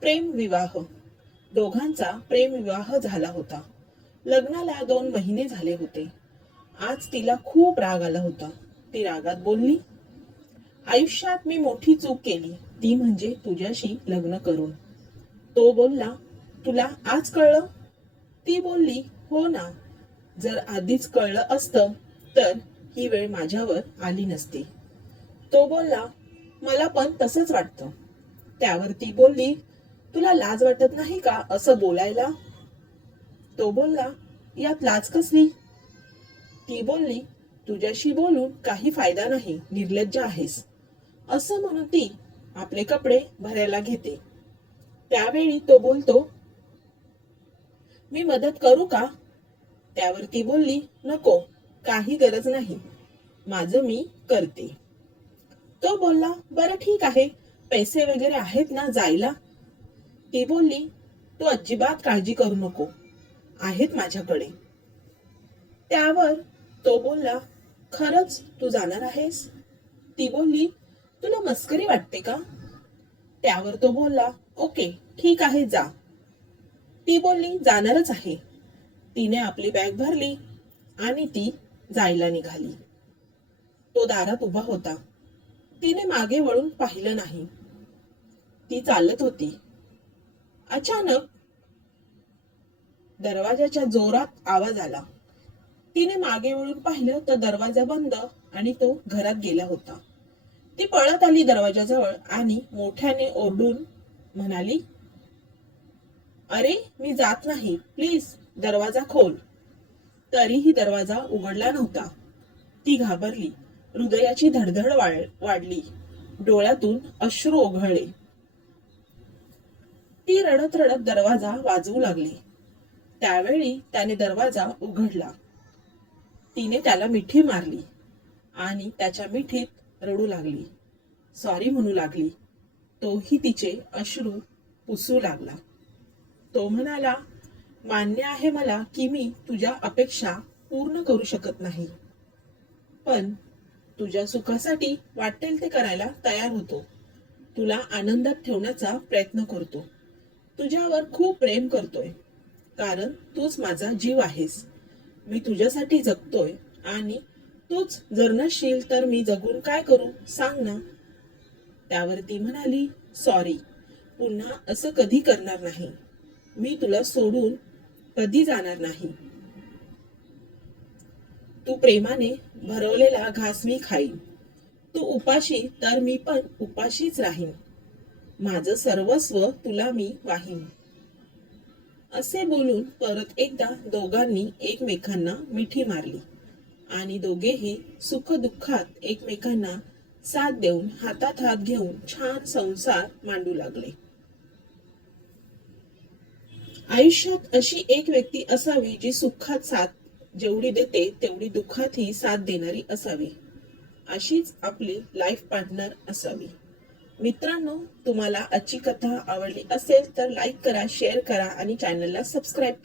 प्रेम विवाह दोघांचा प्रेम विवाह झाला होता. लग्नाला दोन महिने झाले होते. आज तिला खूप राग आला होता. ती रागात बोलली आयुष्यात मी मोठी चूक केली. ती म्हणजे तुझ्याशी लग्न करून. तो बोलला तुला आज कळलं? ती बोलली हो ना. जर आधीच कळलं असतं तर ही वेळ माझ्यावर आली नसती. तो बोलला मला पण तसंच वाटतं. त्यावर ती बोलली तुला लाज वाटत नाही का असं बोलायला? तो बोलला यात लाज कसली ती बोलली तुझ्याशी बोलून काही फायदा नाही निर्लज्ज आहेस. असं म्हणून ती आपले कपडे भरायला घेते. त्यावेळी तो बोलतो मी मदत करू का? त्यावर ती बोलली नको काही गरज नाही. माझं मी करते. तो बोलला बरं ठीक आहे. पैसे वगैरे आहेत ना जायला? ती बोलली तू अजिबात काळजी करू नको. आहेत माझ्याकडे. त्यावर तो बोलला खरंच तू जाणार आहेस? ती बोलली तुला मस्करी वाटते का? त्यावर तो बोलला ओके ठीक आहे जा. ती बोलली जाणारच आहे. तिने आपली बॅग भरली आणि ती जायला निघाली. तो दारात उभा होता. तिने मागे वळून पाहिलं नाही. ती चालत होती. अचानक दरवाजाच्या जोरात आवाज आला. तिने मागे वळून पाहिलं तर दरवाजा बंद आणि तो घरात गेला होता. ती पळत आली दरवाजाजवळ आणि मोठ्याने ओरडून म्हणाली अरे मी जात नाही. प्लीज दरवाजा खोल. तरीही दरवाजा उघडला नव्हता. ती घाबरली. हृदयाची धडधड वाढली. डोळ्यातून अश्रू ओघळले. ती रडत रडत दरवाजा वाजवू लागली. त्यावेळी त्याने दरवाजा उघडला. तिने त्याला मिठी मारली आणि त्याच्या मिठीत रडू लागली. सॉरी म्हणू लागली. तोही तिचे अश्रू पुसू लागला. तो म्हणाला मान्य आहे मला की मी तुझ्या अपेक्षा पूर्ण करू शकत नाही. पण तुझ्या सुखासाठी वाटेल ते करायला तयार होतो. तुला आनंदात ठेवण्याचा प्रयत्न करतो. तुझ्यावर खूप प्रेम करतोय. कारण तूच माझा जीव आहेस. मी तुझ्यासाठी जगतोय आणि तूच जर नसशील तर मी जगून काय करू? सांग ना. त्यावर ती म्हणाली सॉरी पुन्हा असं कधी करणार नाही. मी तुला सोडून कधी जाणार नाही. तू प्रेमाने भरवलेला घास मी खाईन. तू उपाशी तर मी पण उपाशीच राहीन. माझं सर्वस्व तुला मी वाहीन. असे बोलून परत एकदा दोघांनी एकमेकांना मिठी मारली. आणि दोघेही सुख दुःखात एकमेकांना साथ देऊन हातात हात घेऊन छान संसार मांडू लागले. आयुष्यात अशी एक व्यक्ती असावी जी सुखात साथ जेवढी देते तेवढी दुःखातही साथ देणारी असावी. अशीच आपली लाईफ पार्टनर असावी. मित्रांनो तुम्हाला आजची कथा आवडली असेल तर लाईक करा शेअर करा आणि चॅनलला सबस्क्राईब करा.